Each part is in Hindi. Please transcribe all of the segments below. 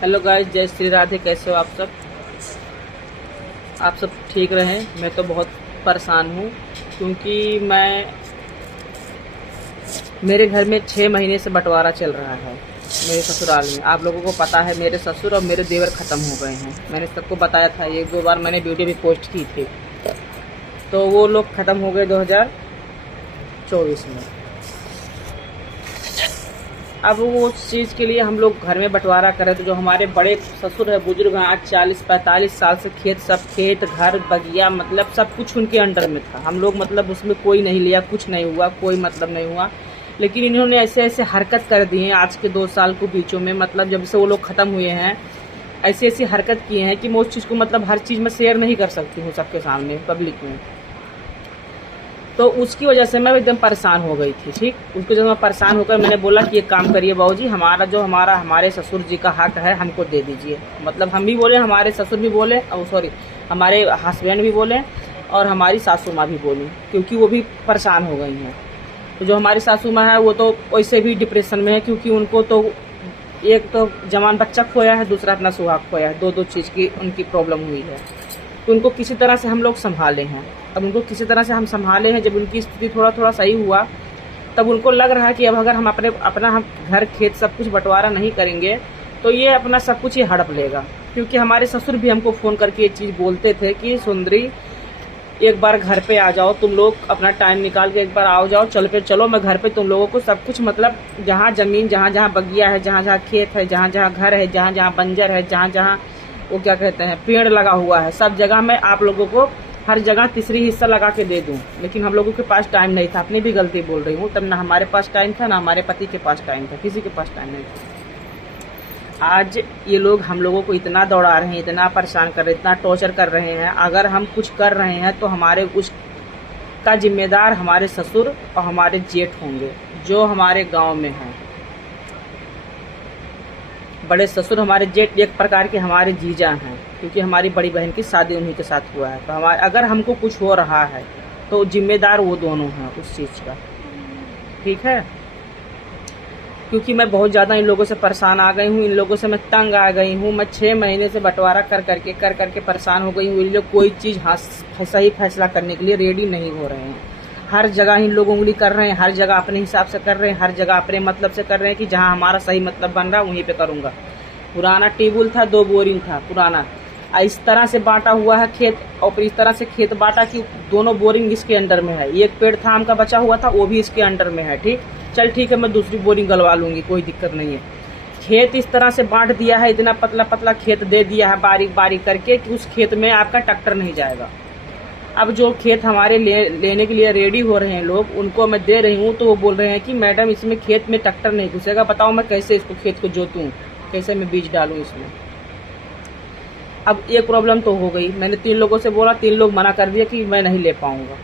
हेलो गाइस, जय श्री राधे। कैसे हो आप सब? आप सब ठीक रहें। मैं तो बहुत परेशान हूँ क्योंकि मेरे घर में 6 महीने से बंटवारा चल रहा है मेरे ससुराल में। आप लोगों को पता है, मेरे ससुर और मेरे देवर ख़त्म हो गए हैं। मैंने सबको बताया था, 1-2 बार मैंने वीडियो भी पोस्ट की थी। तो वो लोग ख़त्म हो गए 2024 में। अब वो उस चीज़ के लिए हम लोग घर में बंटवारा कर रहे थे। जो हमारे बड़े ससुर है, बुजुर्ग हैं, आज 40-45 साल से खेत घर बगिया मतलब सब कुछ उनके अंडर में था। हम लोग मतलब उसमें कोई नहीं लिया, कुछ नहीं हुआ, कोई मतलब नहीं हुआ। लेकिन इन्होंने ऐसे ऐसे हरकत कर दी है आज के 2 साल को बीचों में, मतलब जब से वो लोग ख़त्म हुए हैं ऐसी ऐसी हरकत किए हैं कि मैं उस चीज़ को मतलब हर चीज़ में शेयर नहीं कर सकती हूँ सबके सामने, पब्लिक में। तो उसकी वजह से मैं एकदम परेशान हो गई थी। ठीक, उसको जब मैं परेशान होकर मैंने बोला कि एक काम करिए बाबूजी, हमारे ससुर जी का हक है, हमको दे दीजिए। मतलब हम भी बोले, हमारे ससुर भी बोले, सॉरी, हमारे हस्बैंड भी बोले और हमारी सासू माँ भी बोली, क्योंकि वो भी परेशान हो गई हैं। तो जो हमारी सासू माँ है वो तो वैसे भी डिप्रेशन में है, क्योंकि उनको तो एक तो जवान बच्चा खोया है, दूसरा अपना सुहाग खोया है। दो चीज़ की उनकी प्रॉब्लम हुई है। तो उनको किसी तरह से हम लोग संभाले हैं। अब उनको किसी तरह से हम संभाले हैं। जब उनकी स्थिति थोड़ा थोड़ा सही हुआ, तब उनको लग रहा है कि अब अगर हम अपना हम घर खेत सब कुछ बंटवारा नहीं करेंगे तो ये अपना सब कुछ ये हड़प लेगा। क्योंकि हमारे ससुर भी हमको फ़ोन करके ये चीज़ बोलते थे कि सुंदरी, एक बार घर पे आ जाओ, तुम लोग अपना टाइम निकाल के एक बार आओ जाओ, चलो मैं घर पे तुम लोगों को सब कुछ, मतलब जहाँ ज़मीन, जहाँ जहाँ बगिया है, जहाँ जहाँ खेत है, जहाँ जहाँ घर है, जहाँ जहाँ बंजर है, जहाँ जहाँ वो क्या कहते हैं पेड़ लगा हुआ है, सब जगह मैं आप लोगों को हर जगह तीसरी हिस्सा लगा के दे दूं। लेकिन हम लोगों के पास टाइम नहीं था। अपनी भी गलती बोल रही हूँ। तब ना हमारे पास टाइम था, ना हमारे पति के पास टाइम था, किसी के पास टाइम नहीं था। आज ये लोग हम लोगों को इतना दौड़ा रहे हैं, इतना परेशान कर रहे हैं, इतना टॉर्चर कर रहे हैं। अगर हम कुछ कर रहे हैं तो हमारे उसका जिम्मेदार हमारे ससुर और हमारे जेठ होंगे, जो हमारे गाँव में हैं। बड़े ससुर हमारे जेठ एक प्रकार के हमारे जीजा हैं, क्योंकि हमारी बड़ी बहन की शादी उन्हीं के साथ हुआ है। तो हमारे अगर हमको कुछ हो रहा है तो जिम्मेदार वो दोनों हैं उस चीज़ का। ठीक है, क्योंकि मैं बहुत ज़्यादा इन लोगों से परेशान आ गई हूँ, इन लोगों से मैं तंग आ गई हूँ। मैं 6 महीने से बंटवारा कर करके परेशान हो गई हूँ। ये लोग कोई चीज़ सही फैसला करने के लिए रेडी नहीं हो रहे हैं। हर जगह इन लोग उंगली कर रहे हैं, हर जगह अपने हिसाब से कर रहे हैं, हर जगह अपने मतलब से कर रहे हैं कि जहाँ हमारा सही मतलब बन रहा है वहीं पे करूँगा। पुराना टेबल था, 2 बोरिंग था पुराना, इस तरह से बांटा हुआ है खेत, और इस तरह से खेत बांटा कि दोनों बोरिंग इसके अंडर में है। एक पेड़ था आम का बचा हुआ था, वो भी इसके अंडर में है। ठीक, चल ठीक है, मैं दूसरी बोरिंग गलवा लूँगी, कोई दिक्कत नहीं है। खेत इस तरह से बांट दिया है, इतना पतला पतला खेत दे दिया है बारीक बारीक करके कि उस खेत में आपका ट्रैक्टर नहीं जाएगा। अब जो खेत हमारे लेने के लिए रेडी हो रहे हैं लोग, उनको मैं दे रही हूँ तो वो बोल रहे हैं कि मैडम इसमें खेत में ट्रैक्टर नहीं घुसेगा। बताओ मैं कैसे इसको खेत को जोतूँ, कैसे मैं बीज डालूँ इसमें। अब एक प्रॉब्लम तो हो गई। मैंने 3 लोगों से बोला, 3 लोग मना कर दिया कि मैं नहीं ले पाऊंगा।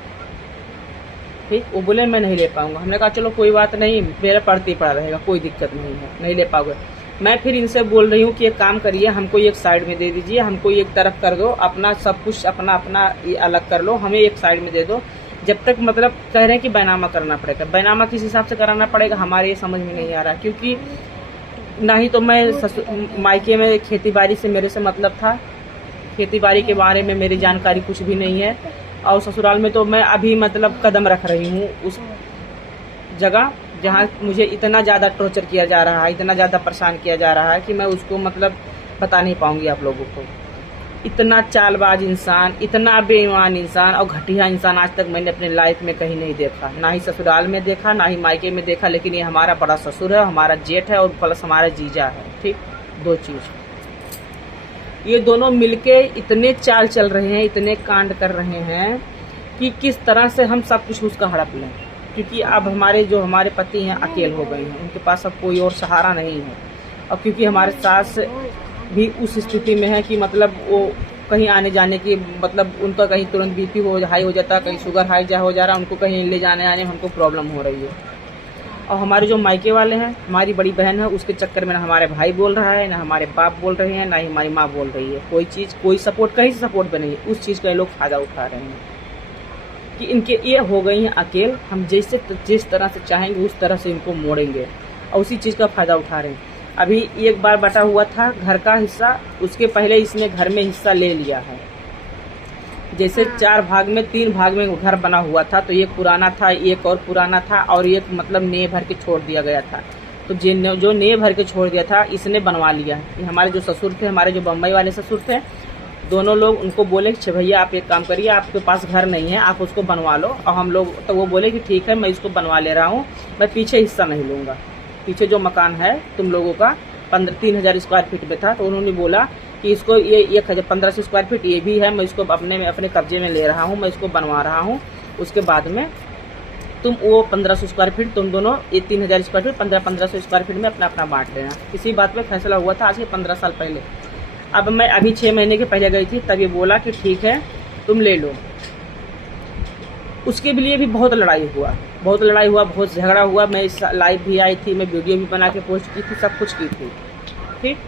ठीक, वो बोले मैं नहीं ले पाऊंगा। हमने कहा चलो कोई बात नहीं, मेरा पड़ती पड़ा रहेगा, कोई दिक्कत नहीं है, नहीं ले पाओगे। मैं फिर इनसे बोल रही हूँ कि एक काम करिए, हमको एक साइड में दे दीजिए, हमको एक तरफ कर दो, अपना सब कुछ अपना अपना ये अलग कर लो, हमें एक साइड में दे दो। जब तक मतलब कह रहे हैं कि बैनामा करना पड़ेगा। बैनामा किस हिसाब से कराना पड़ेगा हमारे ये समझ में नहीं आ रहा, क्योंकि ना ही तो मैं मायके में खेती बाड़ी से मेरे से मतलब था, खेती बाड़ी के बारे में मेरी जानकारी कुछ भी नहीं है। और ससुराल में तो मैं अभी मतलब कदम रख रही हूँ उस जगह जहाँ मुझे इतना ज़्यादा टॉर्चर किया जा रहा है, इतना ज़्यादा परेशान किया जा रहा है कि मैं उसको मतलब बता नहीं पाऊंगी आप लोगों को। इतना चालबाज इंसान, इतना बेईमान इंसान और घटिया इंसान आज तक मैंने अपने लाइफ में कहीं नहीं देखा। ना ही ससुराल में देखा, ना ही मायके में देखा। लेकिन ये हमारा बड़ा ससुर है, हमारा जेठ है और प्लस हमारा जीजा है। ठीक, 2 चीज़। ये दोनों मिलके इतने चाल चल रहे हैं, इतने कांड कर रहे हैं कि किस तरह से हम सब कुछ उसका हड़प लें। क्योंकि अब हमारे पति हैं अकेले हो गए हैं, उनके पास अब कोई और सहारा नहीं है। और क्योंकि हमारे सास भी उस स्थिति में है कि मतलब वो कहीं आने जाने की, मतलब उनका कहीं तुरंत बीपी हाई हो जाता है, कहीं शुगर हाई हो जा रहा है, उनको कहीं ले जाने आने में हमको प्रॉब्लम हो रही है। और हमारे जो मायके वाले हैं, हमारी बड़ी बहन है, उसके चक्कर में ना हमारे भाई बोल रहा है, ना हमारे बाप बोल रहे हैं, ना ही हमारी माँ बोल रही है। कोई चीज़, कोई सपोर्ट, कहीं से सपोर्ट भी नहीं है। उस चीज़ का ये लोग फ़ायदा उठा रहे हैं कि इनके ये हो गई हैं अकेले, हम जिस तरह से चाहेंगे उस तरह से इनको मोड़ेंगे, और उसी चीज़ का फ़ायदा उठा रहे हैं। अभी एक बार बटा हुआ था घर का हिस्सा, उसके पहले इसने घर में हिस्सा ले लिया है। जैसे 4 भाग में 3 भाग में घर बना हुआ था, तो एक पुराना था, एक और पुराना था, और एक मतलब नए भर के छोड़ दिया गया था। तो जो नए भर के छोड़ दिया था इसने बनवा लिया। हमारे जो ससुर थे, हमारे जो बम्बई वाले ससुर थे, दोनों लोग उनको बोले कि भैया आप एक काम करिए, आपके पास घर नहीं है, आप उसको बनवा लो। और हम लोग तो वो बोले कि ठीक है मैं इसको बनवा ले रहा हूँ, मैं पीछे हिस्सा नहीं लूँगा। पीछे जो मकान है तुम लोगों का 3,000 स्क्वायर फीट में था, तो उन्होंने बोला कि इसको ये 1,1500 स्क्वायर फीट ये भी है, मैं इसको अपने कब्जे में ले रहा हूँ, मैं इसको बनवा रहा हूँ। उसके बाद में तुम वो 1,500 स्क्वायर फीट तुम दोनों, ये 3,000 स्क्वायर फीट 1,500 स्क्वायर फीट में अपना अपना बांट लेना। इसी बात पे फैसला हुआ था आज से 15 साल पहले। अब मैं अभी 6 महीने के पहले गई थी, तब ये बोला कि ठीक है तुम ले लो। उसके लिए भी बहुत लड़ाई हुआ, बहुत झगड़ा हुआ। मैं इस लाइव भी आई थी, मैं वीडियो भी बना के पोस्ट की थी, सब कुछ की थी। ठीक,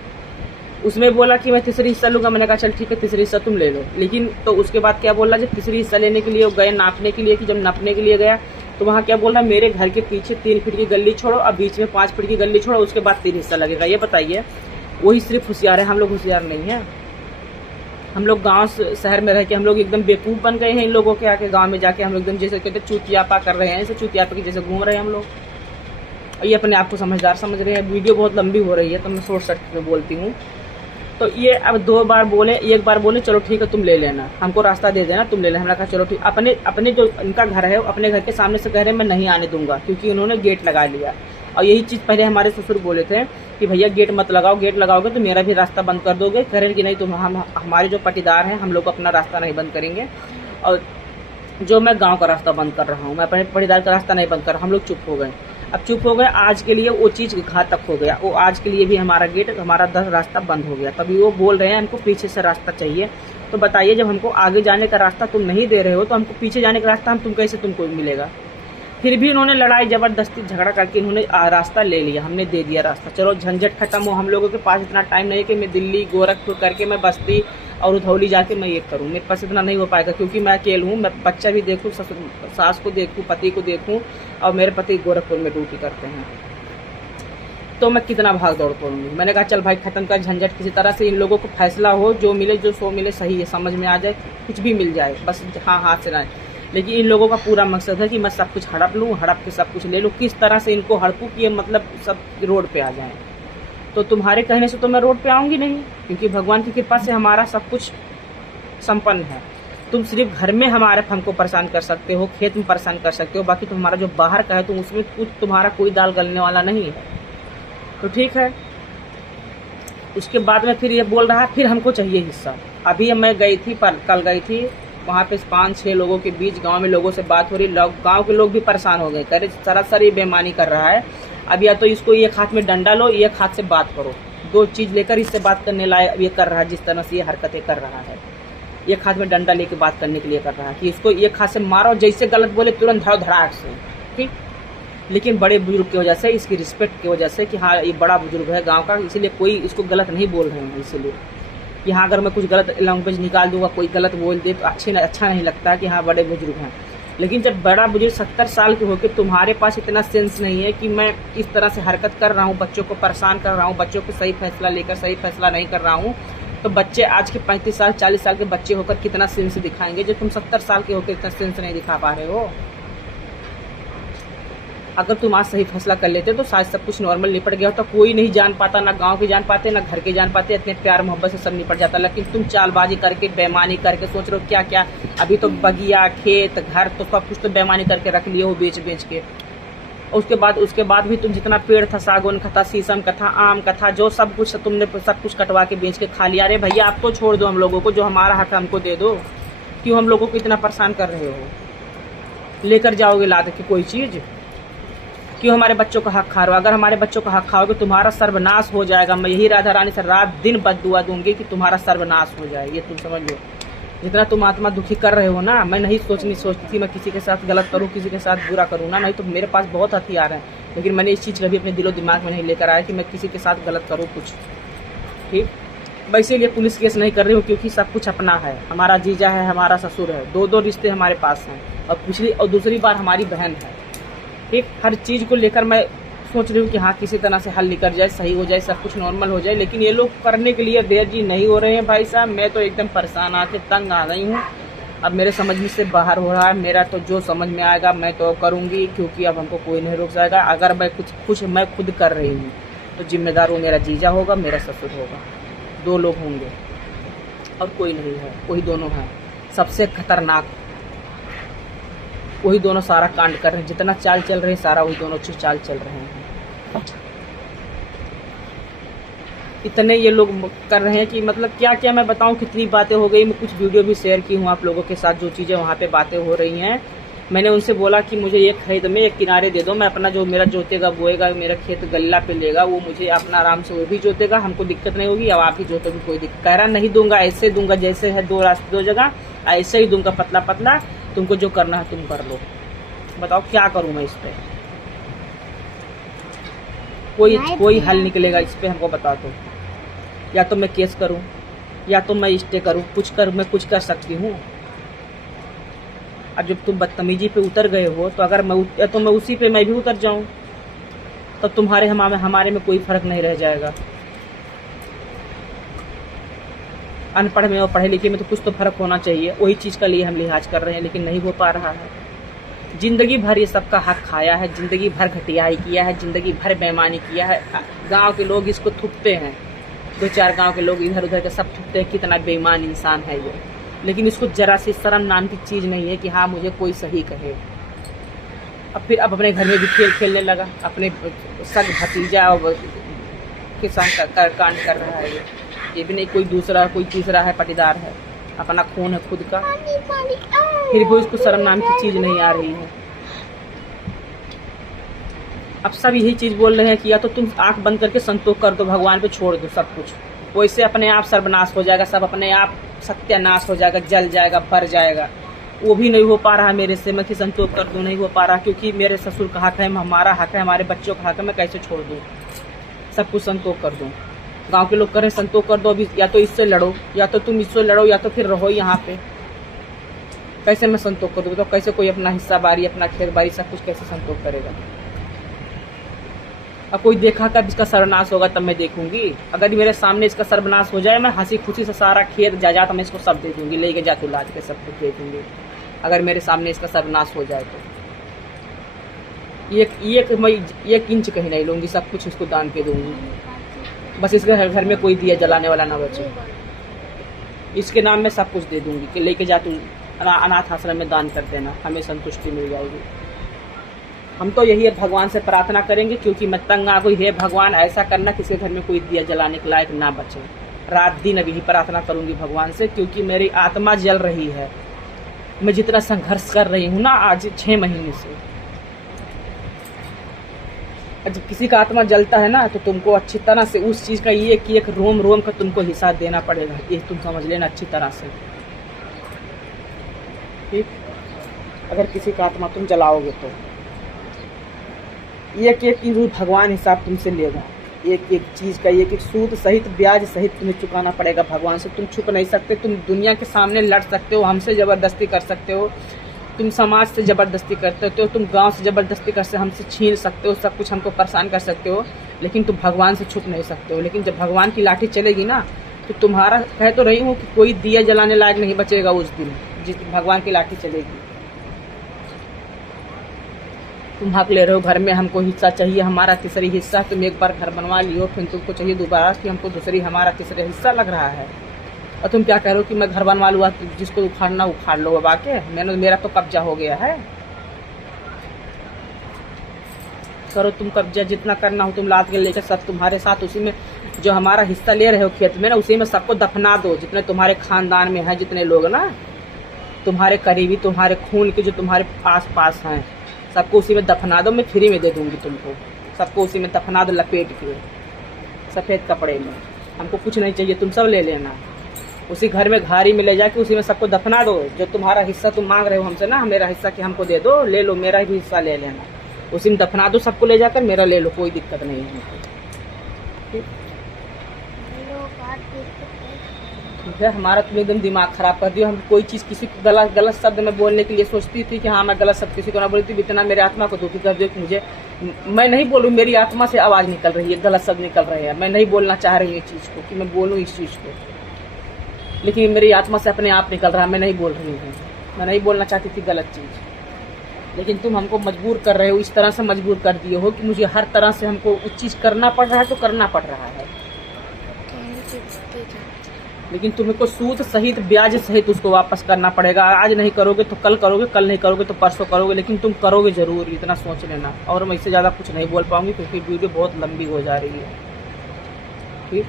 उसमें बोला कि मैं तीसरी हिस्सा लूंगा। मैंने कहा चल ठीक है तीसरी हिस्सा तुम ले लो। लेकिन तो उसके बाद क्या बोला, जब तीसरी हिस्सा लेने के लिए गए नापने के लिए, कि जब नापने के लिए गया तो वहाँ क्या बोल रहा, मेरे घर के पीछे 3 फीट की गली छोड़ो और बीच में 5 फीट की गली छोड़ो, उसके बाद 3 हिस्सा लगेगा। ये बताइए, वही सिर्फ होशियार है, हम लोग होशियार नहीं है। हम लोग गांव शहर में रह के हम लोग एकदम बेवकूफ बन गए हैं। इन लोगों के आके गांव में जाके हम लोग एकदम जैसे कहते चूतियापा कर रहे हैं, ऐसे चूतियापा की जैसे घूम रहे हैं हम लोग। ये अपने आप को समझदार समझ रहे हैं। वीडियो बहुत लंबी हो रही है तो मैं शॉर्ट सर्किट में बोलती हूँ। तो ये अब 2 बार बोले, एक बार बोले चलो ठीक है तुम ले लेना, हमको रास्ता दे देना, तुम ले लेना। हमने कहा चलो ठीक। अपने जो इनका घर है, अपने घर के सामने से कह रहे मैं नहीं आने दूंगा, क्योंकि उन्होंने गेट लगा लिया। और यही चीज़ पहले हमारे ससुर बोले थे कि भैया गेट मत लगाओ, गेट लगाओगे तो मेरा भी रास्ता बंद कर दोगे। कह रहे कि नहीं, तुम हमारे जो पटीदार हैं हम लोग अपना रास्ता नहीं बंद करेंगे, और जो मैं गांव का रास्ता बंद कर रहा हूँ, मैं अपने पटीदार का रास्ता नहीं बंद कर रहा। हम लोग चुप हो गए। अब चुप हो गए, आज के लिए वो चीज़ घातक हो गया। वो आज के लिए भी हमारा गेट, हमारा रास्ता बंद हो गया। तभी वो बोल रहे हैं हमको पीछे से रास्ता चाहिए। तो बताइए, जब हमको आगे जाने का रास्ता तुम नहीं दे रहे हो तो हमको पीछे जाने का रास्ता तुमको मिलेगा। फिर भी इन्होंने लड़ाई जबरदस्ती झगड़ा करके इन्होंने रास्ता ले लिया, हमने दे दिया रास्ता। चलो झंझट खत्म हो। हम लोगों के पास इतना टाइम नहीं है कि मैं दिल्ली गोरखपुर करके मैं बस्ती और उधौली जाके मैं ये करूँ। मेरे पास इतना नहीं हो पाएगा, क्योंकि मैं अकेले हूँ। मैं बच्चा भी देखूँ, सास को देखूँ, पति को देखूँ, और मेरे पति गोरखपुर में ड्यूटी करते हैं, तो मैं कितना भाग दौड़ करूँगी। मैंने कहा चल भाई खत्म कर झंझट, किसी तरह से इन लोगों को फैसला हो, जो मिले जो सो मिले सही है, समझ में आ जाए, कुछ भी मिल जाए, बस हाँ हाथ से ना। लेकिन इन लोगों का पूरा मकसद है कि मैं सब कुछ हड़प लूँ, हड़प के सब कुछ ले लूँ। किस तरह से इनको हड़पूँ कि ये मतलब सब रोड पे आ जाएं। तो तुम्हारे कहने से तो मैं रोड पे आऊँगी नहीं, क्योंकि भगवान की कृपा से हमारा सब कुछ संपन्न है। तुम सिर्फ घर में हमको परेशान कर सकते हो, खेत में परेशान कर सकते हो, बाकी तुम्हारा जो बाहर का है तुम उसमें कुछ तुम्हारा कोई दाल गलने वाला नहीं है। तो ठीक है। उसके बाद में फिर ये बोल रहा है फिर हमको चाहिए हिस्सा। अभी मैं गई थी, कल गई थी, वहाँ पे 5-6 लोगों के बीच गांव में लोगों से बात हो रही। गांव के लोग भी परेशान हो गए, कह रहे सरासर ये बेईमानी कर रहा है। अब या तो इसको एक हाथ में डंडा लो, एक हाथ से बात करो, 2 चीज लेकर इससे बात करने लायक ये कर रहा है। जिस तरह से ये हरकतें कर रहा है, एक हाथ में डंडा लेके बात करने के लिए कर रहा है कि इसको एक हाथ से मारो, जैसे गलत बोले तुरंत धड़ो धड़ाक से। ठीक, लेकिन बड़े बुजुर्ग की वजह से, इसकी रिस्पेक्ट की वजह से कि हाँ ये बड़ा बुजुर्ग है गाँव का, इसीलिए कोई इसको गलत नहीं बोल रहे हैं। इसीलिए कि हाँ अगर मैं कुछ गलत लैंग्वेज निकाल दूंगा, कोई गलत बोल दे तो अच्छा नहीं लगता कि हाँ बड़े बुजुर्ग हैं। लेकिन जब बड़ा बुजुर्ग 70 साल के होकर तुम्हारे पास इतना सेंस नहीं है कि मैं इस तरह से हरकत कर रहा हूँ, बच्चों को परेशान कर रहा हूँ, बच्चों को सही फैसला लेकर सही फैसला नहीं कर रहा हूँ, तो बच्चे आज के 35 साल 40 साल के बच्चे होकर कितना सेंस दिखाएंगे, जो तुम 70 साल के होकर इतना सेंस नहीं दिखा पा रहे हो। अगर तुम आज सही फैसला कर लेते तो शायद सब कुछ नॉर्मल निपट गया होता। कोई नहीं जान पाता, ना गांव के जान पाते, ना घर के जान पाते, इतने प्यार मोहब्बत से सब निपट जाता। लेकिन तुम चालबाजी करके, बेईमानी करके सोच रहे हो क्या क्या। अभी तो बगिया, खेत, घर, तो सब कुछ तो बेईमानी करके रख लिए हो बेच के। उसके बाद भी तुम जितना पेड़ था, सागौन का था, शीशम का था, आम का था, जो सब कुछ तुमने सब कुछ कटवा के बेच के खा लिया। अरे भैया आप तो छोड़ दो हम लोगों को, जो हमारा हक हमको दे दो। क्यों हम लोगों को इतना परेशान कर रहे हो? लेकर जाओगे लाद के कोई चीज? क्यों हमारे बच्चों का हक खा रहे हो? अगर हमारे बच्चों का हक खाओगे तुम्हारा सर्वनाश हो जाएगा। मैं यही राधा रानी से रात दिन बद्दुआ दूंगी कि तुम्हारा सर्वनाश हो जाए। ये तुम समझ लो। जितना तुम आत्मा दुखी कर रहे हो ना, मैं नहीं सोचती थी मैं किसी के साथ गलत करूं, किसी के साथ बुरा करूं ना, नहीं तो मेरे पास बहुत हथियार हैं। लेकिन मैंने इस चीज़ कभी अपने दिलो दिमाग में नहीं लेकर आया कि मैं किसी के साथ गलत करूं कुछ। ठीक, वैसे इसीलिए पुलिस केस नहीं कर रही हूँ, क्योंकि सब कुछ अपना है। हमारा जीजा है, हमारा ससुर है, 2 रिश्ते हमारे पास हैं, और दूसरी बार हमारी बहन है। ठीक, हर चीज़ को लेकर मैं सोच रही हूँ कि हाँ किसी तरह से हल निकल जाए, सही हो जाए, सब कुछ नॉर्मल हो जाए, लेकिन ये लोग करने के लिए राजी नहीं हो रहे हैं भाई साहब। मैं तो एकदम परेशान आके तंग आ गई हूँ। अब मेरे समझ में से बाहर हो रहा है। मेरा तो जो समझ में आएगा मैं तो करूँगी, क्योंकि अब हमको कोई नहीं रोक जाएगा। अगर मैं कुछ मैं खुद कर रही हूँ तो जिम्मेदार वो मेरा जीजा होगा, मेरा ससुर होगा, 2 लोग होंगे और कोई नहीं है। वही दोनों हैं सबसे खतरनाक। वही दोनों सारा कांड कर रहे हैं, जितना चाल चल रहे हैं सारा वही दोनों चाल चल रहे हैं। इतने ये लोग कर रहे हैं कि मतलब क्या क्या मैं बताऊं, कितनी बातें हो गई। मैं कुछ वीडियो भी शेयर की हूँ आप लोगों के साथ, जो चीज़ें वहाँ पे बातें हो रही हैं। मैंने उनसे बोला कि मुझे ये खरीद में एक किनारे दे दो, मैं अपना जो मेरा जोतेगा बोएगा, मेरा खेत गल्ला पे लेगा, वो मुझे अपना आराम से वो भी जोतेगा, हमको दिक्कत नहीं होगी। अब आप ही जोतोगे, कोई दिक्कत। कह रहा नहीं दूंगा, ऐसे दूंगा जैसे है 2 जगह, ऐसे ही दूंगा पतला पतला, तुमको जो करना है तुम कर लो। बताओ क्या करूं मैं इस पे? कोई हल निकलेगा इस पे हमको बता दो। या तो मैं केस करूं या तो मैं स्टे करूं, मैं कुछ कर सकती हूँ। अब जब तुम बदतमीजी पे उतर गए हो तो अगर मैं उसी पे मैं भी उतर जाऊं तो तुम्हारे हमारे में कोई फर्क नहीं रह जाएगा। अनपढ़ में और पढ़े लिखे में तो कुछ तो फर्क होना चाहिए। वही चीज़ का लिए हम लिहाज कर रहे हैं, लेकिन नहीं हो पा रहा है। जिंदगी भर ये सबका हक खाया है, जिंदगी भर घटियाई किया है, जिंदगी भर बेईमानी किया है। गांव के लोग इसको थुपते हैं, 2-4 गांव के लोग इधर उधर के सब थुपते हैं कितना बेईमान इंसान है ये, लेकिन इसको जरा सी शर्म नाम की चीज़ नहीं है कि हाँ मुझे कोई सही कहे। अब अपने घर में भी खेल खेलने लगा, अपने सग भतीजा के साथ कांड कर रहा है। ये भी नहीं कोई दूसरा कोई तीसरा है, पटीदार है, अपना खून है खुद का, फिर भी इसको शर्म नाम की चीज नहीं आ रही है। अब सब यही चीज बोल रहे हैं कि या तो तुम आंख बंद करके संतोष कर दो, भगवान पे छोड़ दो सब कुछ, वैसे अपने आप सर्वनाश हो जाएगा, सब अपने आप सत्यानाश हो जाएगा, जल जाएगा, भर जाएगा। वो भी नहीं हो पा रहा मेरे से। मैं कि संतोष कर दूं, नहीं हो पा रहा, क्योंकि मेरे ससुर का हक है, हमारा हक है, हमारे बच्चों का हक है। मैं कैसे छोड़ दूं? सब कुछ संतोष कर दूं। गांव के लोग करें संतोष कर दो अभी, या तो इससे लड़ो, या तो तुम इससे लड़ो, या तो फिर रहो यहाँ पे। कैसे मैं संतोष कर दूँ? तो कैसे कोई अपना हिस्सा बारी, अपना खेत बारी, सब कुछ कैसे संतोष करेगा? अब कोई देखा कब इसका सर्वनाश होगा तब मैं देखूंगी। अगर मेरे सामने इसका सर्वनाश हो जाए, मैं हंसी खुशी से सारा खेत जायदाद मैं इसको सब दे दूंगी, लेके जाके लाद के सब कुछ दे दूंगी। अगर मेरे सामने इसका सर्वनाश हो जाए तो एक इंच कहीं नहीं लूंगी, सब कुछ इसको दान पे दूंगी। बस इसके घर में कोई दिया जलाने वाला ना बचे, इसके नाम में सब कुछ दे दूंगी कि लेके जा तू अनाथ आश्रम में दान कर देना, हमें संतुष्टि मिल जाएगी। हम तो यही भगवान से प्रार्थना करेंगे, क्योंकि मैं तंग आ गई है। भगवान ऐसा करना किसी घर में कोई दिया जलाने के लायक ना बचे। रात दिन अब यही प्रार्थना करूंगी भगवान से, क्योंकि मेरी आत्मा जल रही है। मैं जितना संघर्ष कर रही हूँ ना आज 6 महीने से, जब किसी का आत्मा जलता है ना तो तुमको अच्छी तरह से उस चीज का एक रोम रोम का तुमको हिसाब देना पड़ेगा। ये तुम समझ लेना अच्छी तरह से, ठीक? अगर किसी का आत्मा तुम जलाओगे तो एक भगवान हिसाब तुमसे लेगा। एक चीज का एक सूद सहित ब्याज सहित तुम्हें चुकाना पड़ेगा भगवान से। तुम छुप नहीं सकते। तुम दुनिया के सामने लड़ सकते हो, हमसे जबरदस्ती कर सकते हो, तुम समाज से जबरदस्ती करते हो, तुम गांव से जबरदस्ती कर से हमसे छीन सकते हो, सब कुछ हमको परेशान कर सकते हो, लेकिन तुम भगवान से छुप नहीं सकते हो। लेकिन जब भगवान की लाठी चलेगी ना तो तुम्हारा, कह तो रही हूँ कि कोई दिया जलाने लायक नहीं बचेगा उस दिन, जिस दिन भगवान की लाठी चलेगी। तुम हक ले रहे हो घर में, हमको हिस्सा चाहिए, हमारा तीसरी हिस्सा। तुम एक बार घर बनवा लियो, फिर तुमको चाहिए दोबारा कि हमको दूसरी हमारा तीसरा हिस्सा लग रहा है। और तुम क्या कह रहे हो कि मैं घर बनवा लूँगा, जिसको उखाड़ना उखाड़ लो। अब आके मेरा तो कब्जा हो गया है। करो तुम कब्जा, जितना करना हो तुम लाद के लेकर सब तुम्हारे साथ, उसी में जो हमारा हिस्सा ले रहे हो खेत में ना, उसी में सबको दफना दो। जितने तुम्हारे खानदान में है, जितने लोग ना तुम्हारे करीबी, तुम्हारे खून के जो तुम्हारे आस पास हैं, सबको उसी में दफना दो। मैं फ्री में दे दूंगी तुमको, सबको उसी में दफना दो, लपेट के सफ़ेद कपड़े में। हमको कुछ नहीं चाहिए, तुम सब ले लेना। उसी घर में घारी में ले जाके उसी में सबको दफना दो। जो तुम्हारा हिस्सा तुम मांग रहे हो हमसे ना, मेरा हिस्सा कि हमको दे दो, ले लो, मेरा भी हिस्सा ले लेना। उसी में दफना दो सबको ले जाकर, मेरा ले लो, कोई दिक्कत नहीं है हमको। ठीक है? हमारा तुम एकदम दिमाग खराब कर दियो। हम कोई चीज़ किसी को गलत शब्द में बोलने के लिए सोचती थी कि हाँ मैं गलत शब्द किसी को ना बोलती, इतना मेरे आत्मा को दुखी कर दियो कि मुझे मैं नहीं बोलूँ, मेरी आत्मा से आवाज़ निकल रही है, गलत शब्द निकल रहे हैं। मैं नहीं बोलना चाह रही हूँ इस चीज़ को कि मैं बोलूँ इस चीज़ को, लेकिन मेरी आत्मा से अपने आप निकल रहा है। मैं नहीं बोल रही हूँ, मैं नहीं बोलना चाहती थी गलत चीज़, लेकिन तुम हमको मजबूर कर रहे हो, इस तरह से मजबूर कर दिए हो कि मुझे हर तरह से हमको उस चीज़ करना पड़ रहा है, तो करना पड़ रहा है। लेकिन तुमको सूद सहित ब्याज सहित उसको वापस करना पड़ेगा। आज नहीं करोगे तो कल करोगे, कल नहीं करोगे तो परसों करोगे, लेकिन तुम करोगे जरूर, इतना सोच लेना। और मैं इससे ज़्यादा कुछ नहीं बोल पाऊंगी क्योंकि वीडियो बहुत लंबी हो जा रही है। ठीक,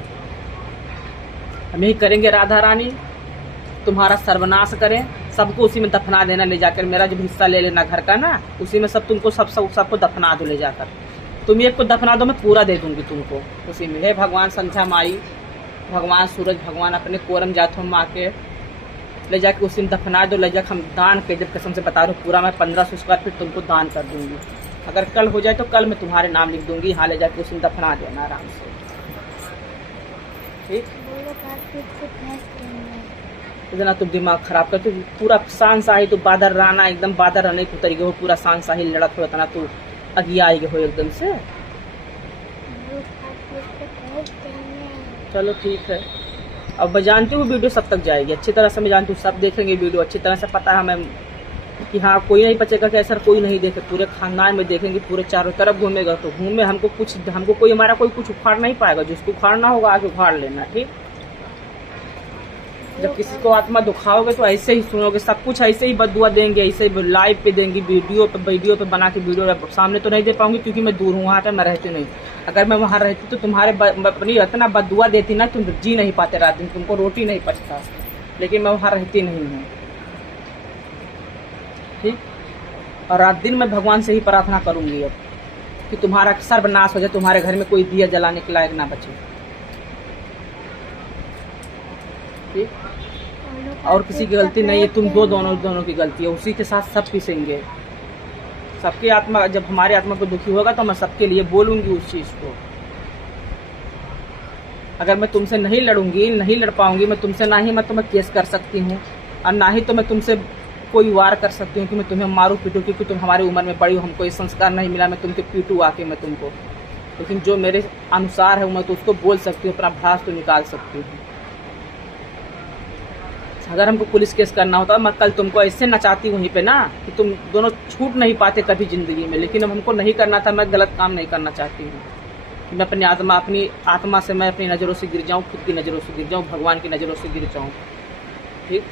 हम यही करेंगे राधा रानी, तुम्हारा सर्वनाश करें, सबको उसी में दफना देना ले जाकर। मेरा जब हिस्सा ले लेना घर का ना, उसी में सब तुमको सबको दफना दो ले जाकर। तुम एक को दफना दो, मैं पूरा दे दूंगी तुमको उसी में। हे भगवान संध्या माई, भगवान सूरज भगवान, अपने कोरम जाथों माँ के ले जाके उसी में दफना दो, ले जाकर हम दान के, जब कसम से बता रहा हूँ पूरा मैं 1500 स्क्वायर फीट तुमको दान कर दूंगी। अगर कल हो जाए तो कल मैं तुम्हारे नाम लिख दूंगी, यहाँ ले जाके उसी में दफना देना आराम से। ठीक, इतना तुम दिमाग खराब करते, पूरा शान शाही तो बादर राना, एकदम बादर रहने को तरीके हो, पूरा शान शाही लड़त हो, इतना तो अगिया आई हो एकदम से। चलो ठीक है, अब मैं जानती हूँ वीडियो सब तक जाएगी, अच्छी तरह से मैं जानती हूँ, सब देखेंगे वीडियो अच्छी तरह से। पता है हमें कि हाँ कोई नहीं बचेगा कि ऐसा कोई नहीं देखे, पूरे खानदान में देखेंगे, पूरे चारों तरफ घूमेगा तो घूमे, हमको कोई हमारा कोई कुछ उखाड़ नहीं पाएगा। जिसको उखाड़ना होगा आगे उखाड़ लेना। ठीक, जब किसी को आत्मा दुखाओगे तो ऐसे ही सुनोगे, सब कुछ ऐसे ही बददुआ देंगे, ऐसे ही लाइव पे देंगे, वीडियो पे बना के वीडियो सामने तो नहीं दे पाऊंगी क्योंकि मैं दूर हूँ, वहाँ पे मैं रहती नहीं। अगर मैं वहाँ रहती तो तुम्हारे अपनी इतना बददुआ देती ना, तुम जी नहीं पाते रात दिन, तुमको रोटी नहीं पचता, लेकिन मैं वहाँ रहती नहीं हूँ। ठीक, और रात दिन मैं भगवान से ही प्रार्थना करूंगी अब कि तुम्हारा सर्वनाश हो जाए, तुम्हारे घर में कोई दिया जलाने के लायक ना बचे। ठीक, और किसी की गलती नहीं है, तुम दोनों की गलती है, उसी के साथ सब पीसेंगे। सबकी आत्मा, जब हमारी आत्मा को दुखी होगा तो मैं सबके लिए बोलूंगी उस चीज को। अगर मैं तुमसे नहीं लड़ूंगी, नहीं लड़ पाऊंगी मैं तुमसे, ना ही मैं तुम्हें केस कर सकती हूँ और ना ही तो मैं तुमसे कोई वार कर सकती हूँ कि मैं तुम्हें मारूं पीटूं, क्योंकि तुम हमारी उम्र में बड़ी हो, हमको ये संस्कार नहीं मिला मैं तुमको पीटूं आके मैं तुमको। लेकिन जो मेरे अनुसार है मैं तो उसको बोल सकती हूँ, अपना भ्रास तो निकाल सकती हूँ। अगर हमको पुलिस केस करना होता मैं कल तुमको ऐसे नचाती वहीं पे ना कि तुम दोनों छूट नहीं पाते कभी जिंदगी में, लेकिन अब हमको नहीं करना था। मैं गलत काम नहीं करना चाहती हूँ कि मैं अपनी आत्मा से मैं अपनी नज़रों से गिर जाऊँ, खुद की नज़रों से गिर जाऊँ, भगवान की नज़रों से गिर जाऊँ। ठीक,